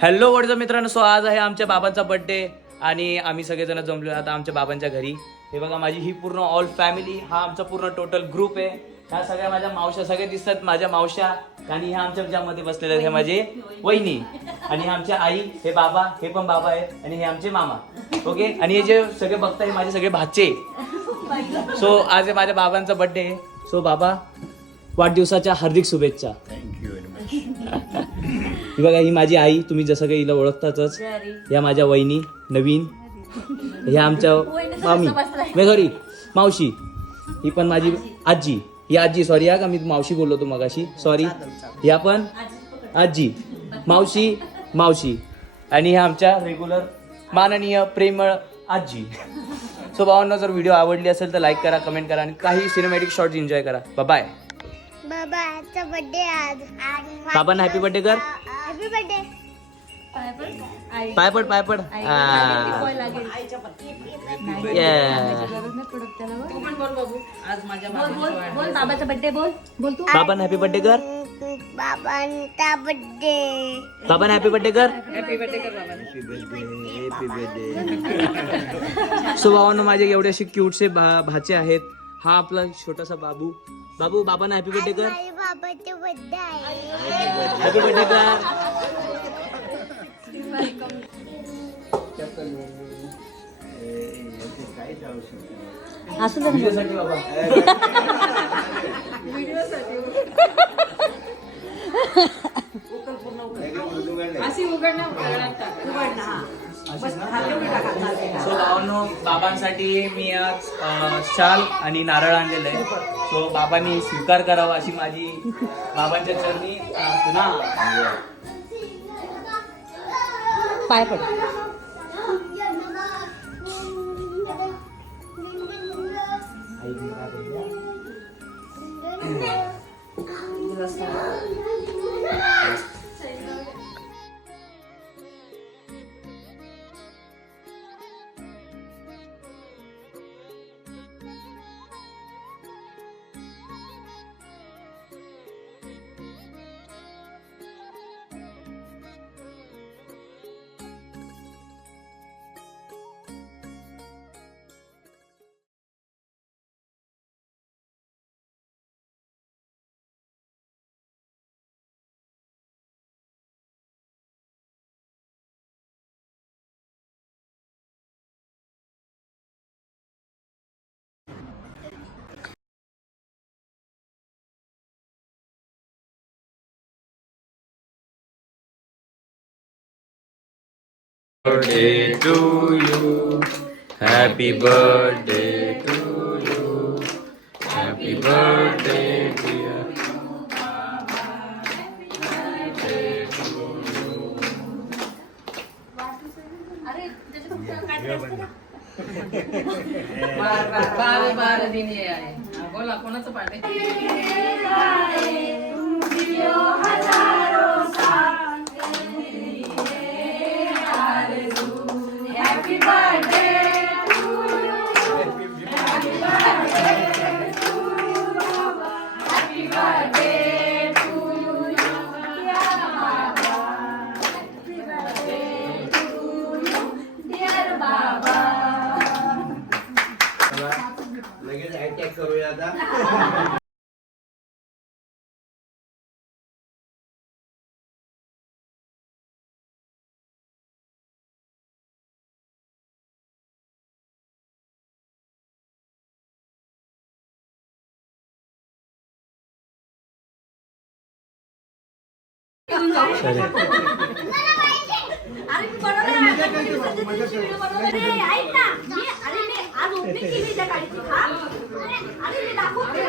Hello WhatsApp मित्रांनो, so आज आहे आमच्या बाबांचा बर्थडे आणि आम्ही सगळेजण जमलो आता आमच्या बाबांच्या घरी. हे बघा माझी ही पूर्ण ऑल फॅमिली, हा आमचा पूर्ण टोटल ग्रुप आहे. ह्या सगळ्या माझ्या मावश्या सगळे दिसतात, माझ्या मावश्या. आणि ह्या आमच्या ज्यामध्ये बसलेले आहेत हे माझे वहिनी आणि हे आमच्या आई, हे बाबा, हे पण बाबा आहेत आणि हे आमचे मामा. ओके, आणि हे जे सगळे बघताय माझे सगळे भाचे. सो आज आहे माझ्या बाबांचा बर्थडे. सो बाबा, वाढदिवसाच्या हार्दिक शुभेच्छा. Thank you very much. ही बघा, ही माझी आई, तुम्ही जसं काही हिला ओळखतातच. या माझ्या वहिनी नवीन, ह्या आमच्या मामी, सॉरी मावशी. ही पण माझी आजी, ही आजी, सॉरी हा का मी मावशी बोललो तू मगाशी, सॉरी. ह्या पण आजी, मावशी, मावशी. आणि ह्या आमच्या रेग्युलर माननीय प्रेमळ आजी. सो भावांनो, जर व्हिडिओ आवडली असेल तर लाईक करा, कमेंट करा आणि काही सिनेमॅटिक शॉर्ट्स एन्जॉय करा. बाय. बाबाचा बर्थडे आज. बाबांना हॅपी बर्थडे कर. Happy birthday. पाय पड. बाबाचा बर्थडे बोल तू. बाबांना हॅपी बर्थडे कर. बाबांचा बर्थडे. बाबांना हॅपी बर्थडे कर. Happy birthday. सो भावांनो, माझे एवढे असे क्यूटसे भाचे आहेत. हा आपला छोटासा बाबू. बाबू, बाबांना हॅपी बर्थडे कर. माझ्या बाबाचा बर्थडे आहे. हॅपी बर्थडे कर. असू दे. व्हिडिओसाठी बाबा. सो भावांनो, बाबांसाठी मी आज शाल आणि नारळ आणलेलं आहे. सो बाबांनी स्वीकार करावा अशी माझी बाबांच्या चरणी प्रार्थना. पाय पड. Birthday to you, happy birthday to you, happy birthday dear. बारा दिन ये आहे. बोला कोणाचं पाठ आहे. लगेच अटॅक करूया आता. अरे ऐक ना, मी आज ओपनिंग केली त्या गाडीची. अरे मी दाखवते.